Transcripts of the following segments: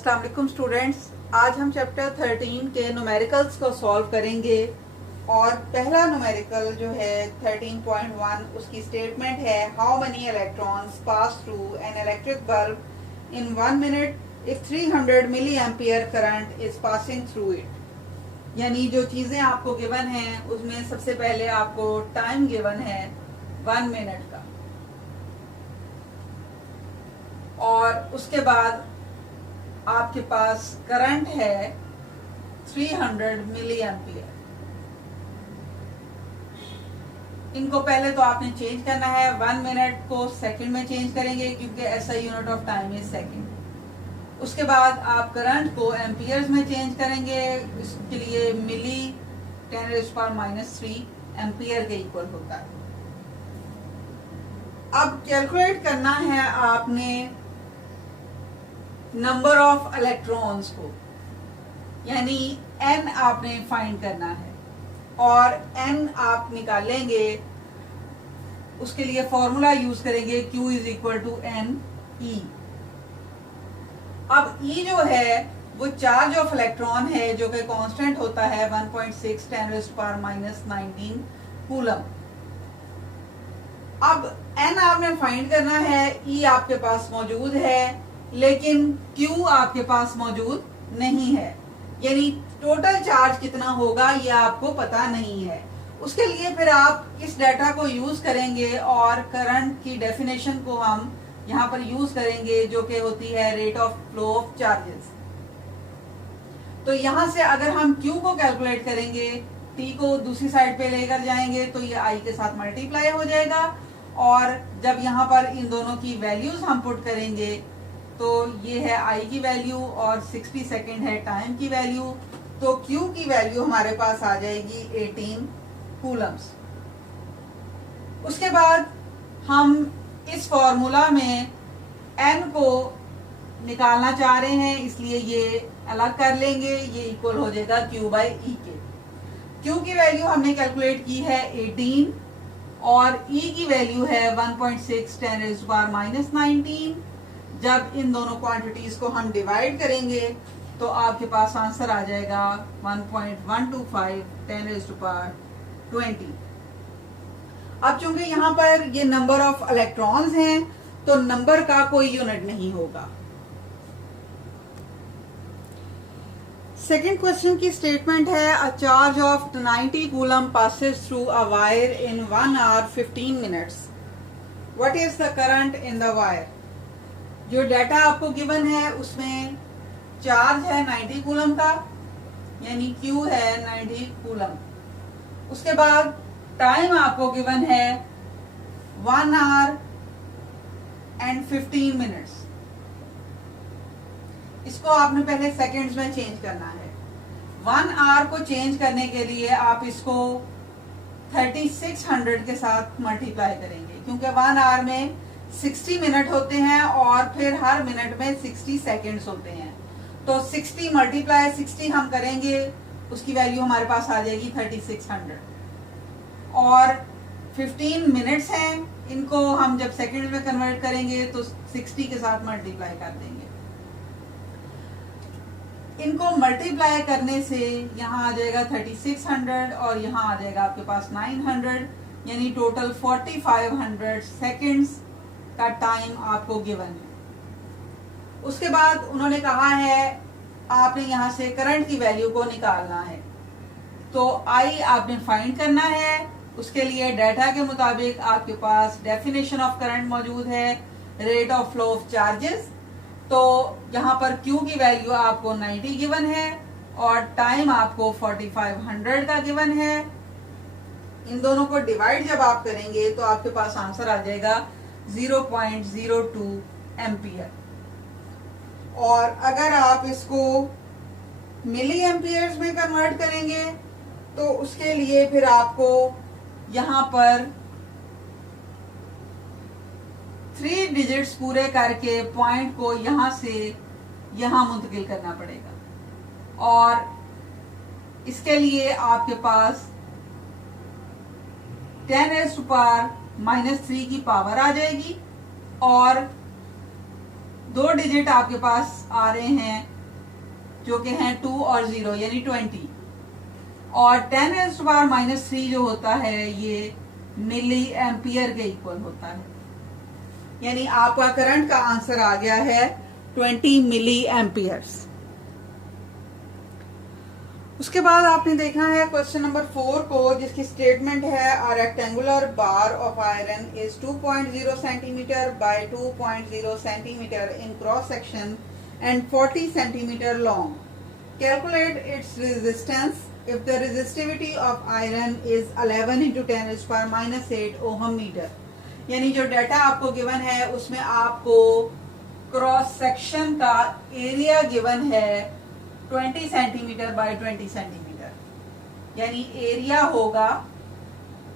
अस्सलाम वालेकुम स्टूडेंट्स, आज हम चैप्टर 13 के न्यूमेरिकल्स को सॉल्व करेंगे। और पहला न्यूमेरिकल जो है 13.1 उसकी स्टेटमेंट है how many electrons pass through an electric bulb in 1 minute if 300 milli ampere current is passing through it. यानी जो चीजें आपको गिवन हैं उसमें सबसे पहले आपको टाइम गिवन है 1 मिनट का, और उसके बाद आपके पास करंट है 300 मिली एम्पियर। इनको पहले तो आपने चेंज करना है, 1 मिनट को सेकंड में चेंज करेंगे क्योंकि ऐसा unit of time is second. उसके बाद आप करंट को एम्पियर्स में चेंज करेंगे, इसके लिए मिली 10⁻³ एम्पियर के इक्वल होता है। अब कैलकुलेट करना है आपने नंबर ऑफ इलेक्ट्रॉन्स को, यानी n आपने फाइंड करना है, और n आप निकालेंगे उसके लिए फॉर्मूला यूज करेंगे Q is equal to n E। अब E जो है वो चार्ज ऑफ इलेक्ट्रॉन है जो कि कांस्टेंट होता है 1.6 10⁻⁹ कूलम। अब n आपने फाइंड करना है, E आपके पास मौजूद है लेकिन Q आपके पास मौजूद नहीं है, यानी टोटल चार्ज कितना होगा ये आपको पता नहीं है। उसके लिए फिर आप इस डाटा को यूज करेंगे और करंट की डेफिनेशन को हम यहाँ पर यूज करेंगे जो कि होती है rate of flow of charges. तो यहाँ से अगर हम Q को कैलकुलेट करेंगे, T को दूसरी साइड पे लेकर जाएंगे तो ये I के साथ मल्टीप्लाई हो जाएगा, और जब यहाँ पर इन दोनों की वैल्यूज हम पुट करेंगे तो ये है I की वैल्यू और 60 सेकेंड है टाइम की वैल्यू, तो Q की वैल्यू हमारे पास आ जाएगी 18 कूलम्स। उसके बाद हम इस फॉर्मूला में n को निकालना चाह रहे हैं, इसलिए ये अलग कर लेंगे, ये इक्वल हो जाएगा Q/E के। Q की वैल्यू हमने कैलकुलेट की है 18 और E की वैल्यू है 1.6 10⁻⁹। जब इन दोनों क्वांटिटीज को हम डिवाइड करेंगे तो आपके पास आंसर आ जाएगा 1.125 10⁻20। अब चूंकि यहाँ पर ये नंबर ऑफ इलेक्ट्रॉन्स हैं तो नंबर का कोई यूनिट नहीं होगा। सेकेंड क्वेश्चन की स्टेटमेंट है a charge of 90 coulomb passes through a wire in 1 hour 15 minutes। What is the current in the wire. जो डाटा आपको गिवन है उसमें चार्ज है 90 कूलम का, यानी Q है 90 कूलम। उसके बाद टाइम आपको गिवन है 1 hour and 15 minutes। इसको आपने पहले सेकंड्स में चेंज करना है। 1 hour को चेंज करने के लिए आप इसको 3600 के साथ मल्टीप्लाई करेंगे, क्योंकि 1 hour में 60 मिनट होते हैं और फिर हर मिनट में 60 सेकेंड्स होते हैं। तो 60 × 60 हम करेंगे, उसकी वैल्यू हमारे पास आ जाएगी 3600। और 15 मिनट्स हैं, इनको हम जब सेकेंड में कन्वर्ट करेंगे तो 60 के साथ मल्टीप्लाई कर देंगे। इनको मल्टीप्लाई करने से यहाँ आ जाएगा 3600 और यहाँ आ जाएगा आपके पास 900, यानी टोटल 4500 सेकेंड्स का टाइम आपको गिवन है। उसके बाद उन्होंने कहा है आपने यहाँ से करंट की वैल्यू को निकालना है, तो I आपने फाइंड करना है। उसके लिए डाटा के मुताबिक आपके पास डेफिनेशन ऑफ करंट मौजूद है, rate of flow of charges. तो यहाँ पर Q की वैल्यू आपको 90 गिवन है और टाइम आपको 4500 का गिवन है। इन दोनों को डिवाइड जब आप करेंगे तो आपके पास आंसर आ जाएगा 0.02 एम्पियर। और अगर आप इसको मिली एम्पियर्स में कन्वर्ट करेंगे तो उसके लिए फिर आपको यहाँ पर 3 डिजिट्स पूरे करके पॉइंट को यहाँ से यहाँ मुंतकिल करना पड़ेगा, और इसके लिए आपके पास 10⁻³ की पावर आ जाएगी और दो डिजिट आपके पास आ रहे हैं जो कि हैं 2 और 0 यानी 20, और 10⁻³ जो होता है ये मिली एम्पियर के इक्वल होता है, यानी आपका करंट का आंसर आ गया है 20 मिली एम्पियर्स। उसके बाद आपने देखना है क्वेश्चन नंबर 4 को, जिसकी स्टेटमेंट है a rectangular bar of iron is 2.0 centimetre by 2.0 centimetre in cross section and 40 centimetre long. Calculate its resistance if the resistivity of iron is 11 into 10⁻⁸ ohm metre. यानी जो डाटा आपको given है उसमें आपको cross section का area given है 20 centimetre by 20 centimetre, यानी area होगा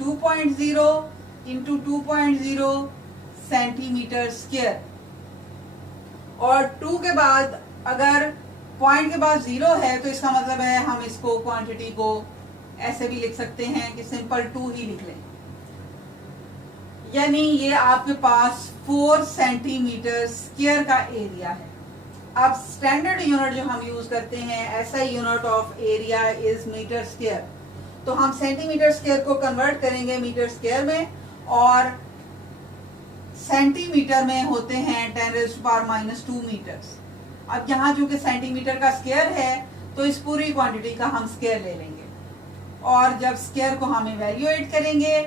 2.0 इंटू 2.0 सेंटीमीटर स्क्वायर, और 2 के बाद अगर पॉइंट के बाद 0 है तो इसका मतलब है हम इसको क्वांटिटी को ऐसे भी लिख सकते हैं कि सिंपल 2 ही लिख लें, यानी ये आपके पास 4 सेंटीमीटर स्क्वायर का एरिया है। अब स्टैंडर्ड यूनिट जो हम यूज करते हैं, ऐसा unit of area is metre square, तो हम सेंटीमीटर स्क्वायर को कन्वर्ट करेंगे मीटर स्क्वायर में, और सेंटीमीटर में होते हैं 10⁻⁻² मीटर्स। अब यहाँ चूंकि सेंटीमीटर का स्क्वायर है तो इस पूरी क्वांटिटी का हम स्क्वायर ले लेंगे, और जब स्क्वायर को हम इवेल्युएट करेंगे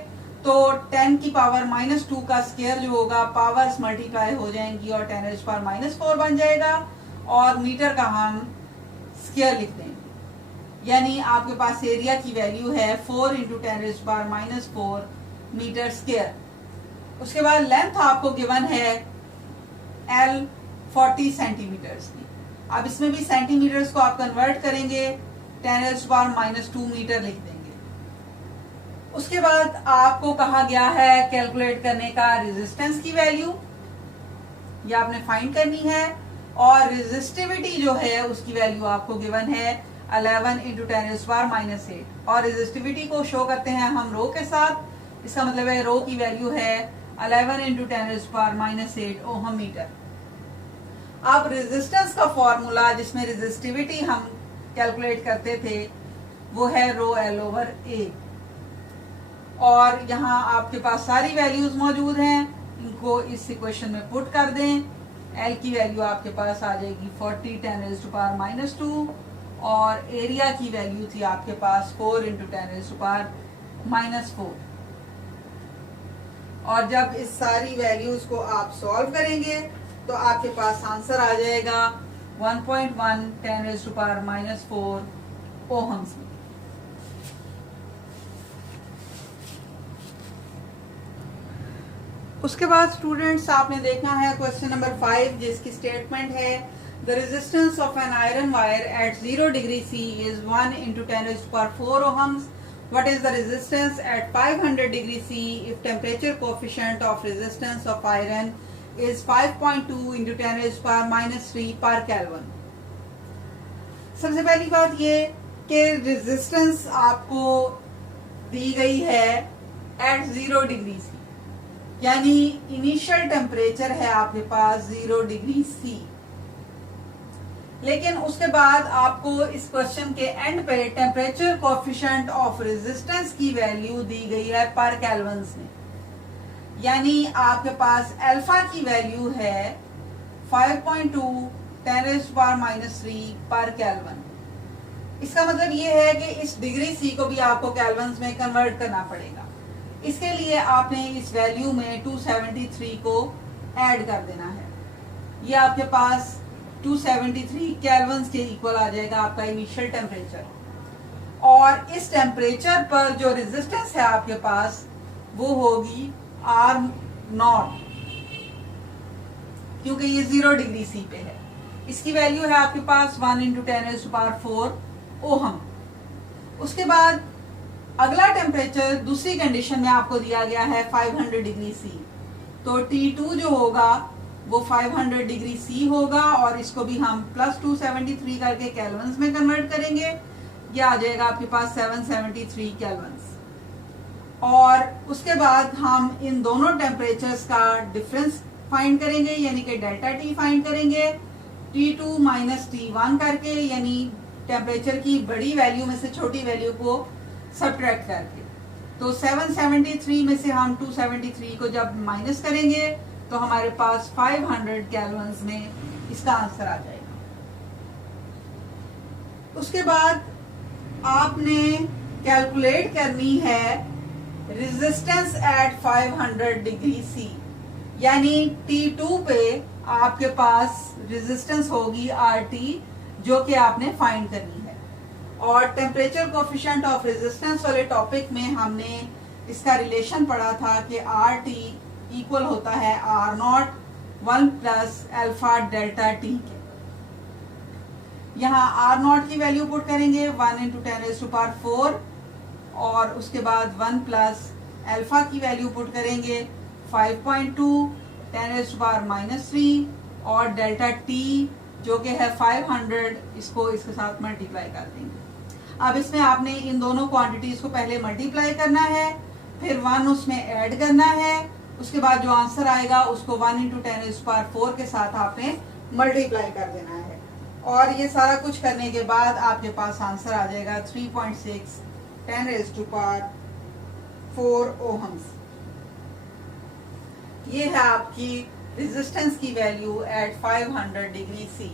तो 10⁻⁻² का स्क्वायर जो होगा पावर्स मल्टीप्लाई हो जाएंगी और 10⁻⁻4 बन जाएगा, और मीटर का हम स्क्वायर लिख देंगे, यानी आपके पास एरिया की वैल्यू है 4 इंटू 10⁻⁻4 मीटर स्क्वायर। उसके बाद लेंथ आपको गिवन है L 40 सेंटीमीटर्स की। अब इसमें भी सेंटीमीटर्स को आप कन्वर्ट करेंगे 10⁻⁻² मीटर लिख देंगे। उसके बाद आपको कहा गया है कैलकुलेट करने का रेजिस्टेंस की वैल्यू, ये आपने फाइंड करनी है, और रेजिस्टिविटी जो है उसकी वैल्यू आपको गिवन है 11 इंटू 10⁻⁸, और रेजिस्टिविटी को शो करते हैं हम रो के साथ, इसका मतलब है रो की वैल्यू है 11 इंटू 10⁻⁸ ओहम मीटर। अब रेजिस्टेंस का फॉर्मूला जिसमें रेजिस्टिविटी हम कैलकुलेट करते थे वो है ρL/A, और यहाँ आपके पास सारी वैल्यूज मौजूद हैं, इनको इस इक्वेशन में पुट कर दें। L की वैल्यू आपके पास आ जाएगी 40 10⁻⁻², और एरिया की वैल्यू थी आपके पास 4 इंटू 10⁻⁻4, और जब इस सारी वैल्यूज को आप सॉल्व करेंगे तो आपके पास आंसर आ जाएगा 1.1 10⁻⁻4 ओहम्स में। उसके बाद स्टूडेंट्स आपने देखना है क्वेश्चन नंबर 5, जिसकी स्टेटमेंट है the resistance of an iron wire at 0 degree C is 1 into 10⁻⁴ ohms. What is the resistance at 500 degree C if temperature coefficient of resistance of iron is 5.2 into 10⁻³ per Kelvin? सबसे पहली बात ये कि resistance आपको दी गई है eight 0 degree C, यानी initial temperature है आपके पास 0 डिग्री C, लेकिन उसके बाद आपको इस क्वेश्चन के एंड पे टेम्परेचर कोएफिशिएंट ऑफ रेजिस्टेंस की वैल्यू दी गई है पर केल्विन्स में, यानी आपके पास अल्फा की वैल्यू है 5.2 10⁻³ पर केल्विन। इसका मतलब ये है कि इस डिग्री C को भी आपको केल्विन्स में कन्वर्ट करना पड़ेगा। इसके लिए आपने इस वैल्यू में 273 को ऐड कर देना है, ये आपके पास 273 केल्विन्स के इक्वल आ जाएगा आपका इनिशियल टेम्परेचर, और इस टेम्परेचर पर जो रेजिस्टेंस है आपके पास वो होगी R0, क्योंकि ये 0 डिग्री C पे है। इसकी वैल्यू है आपके पास 1 इंटू 10⁻⁴ ओहम। उसके बाद अगला टेम्परेचर दूसरी कंडीशन में आपको दिया गया है 500 डिग्री C, तो T2 जो होगा वो 500 डिग्री C होगा, और इसको भी हम प्लस 273 करके केल्विन्स में कन्वर्ट करेंगे, ये आ जाएगा आपके पास 773 केल्विन्स। और उसके बाद हम इन दोनों टेम्परेचर्स का डिफरेंस फाइंड करेंगे, यानी कि डेल्टा टी फाइंड करेंगे T2 माइनस T1 करके, यानी टेम्परेचर की बड़ी वैल्यू में से छोटी वैल्यू को सब्ट्रैक्ट करके। तो 773 में से हम 273 को जब माइनस करेंगे तो हमारे पास 500 केल्विन्स में इसका आंसर आ जाएगा। उसके बाद आपने कैलकुलेट करनी है रेजिस्टेंस एट 500 डिग्री सी, यानी T2 पे आपके पास रेजिस्टेंस होगी RT, जो कि आपने फाइंड करनी है। और टेम्परेचर कोफिशिएंट ऑफ रेजिस्टेंस वाले टॉपिक में हमने इसका रिलेशन पढ़ा था कि RT इक्वल होता है R0 1 plus alpha delta T के। यहाँ R0 की वैल्यू पुट करेंगे 1 इंटू 10⁴, और उसके बाद 1 प्लस अल्फा की वैल्यू पुट करेंगे 5.2 10⁻³ और डेल्टा टी जो कि है 500, इसको इसके साथ मल्टीप्लाई कर देंगे। अब इसमें आपने इन दोनों क्वांटिटीज को पहले मल्टीप्लाई करना है, फिर 1 उसमें ऐड करना है, उसके बाद जो आंसर आएगा उसको 1 इंटू 10⁴ के साथ आपने मल्टीप्लाई कर देना है। और ये सारा कुछ करने के बाद आपके पास आंसर आ जाएगा 3.6 10⁴ ओहम्स। ये है आपकी रेजिस्टेंस की वैल्यू एट 500 डिग्री सी।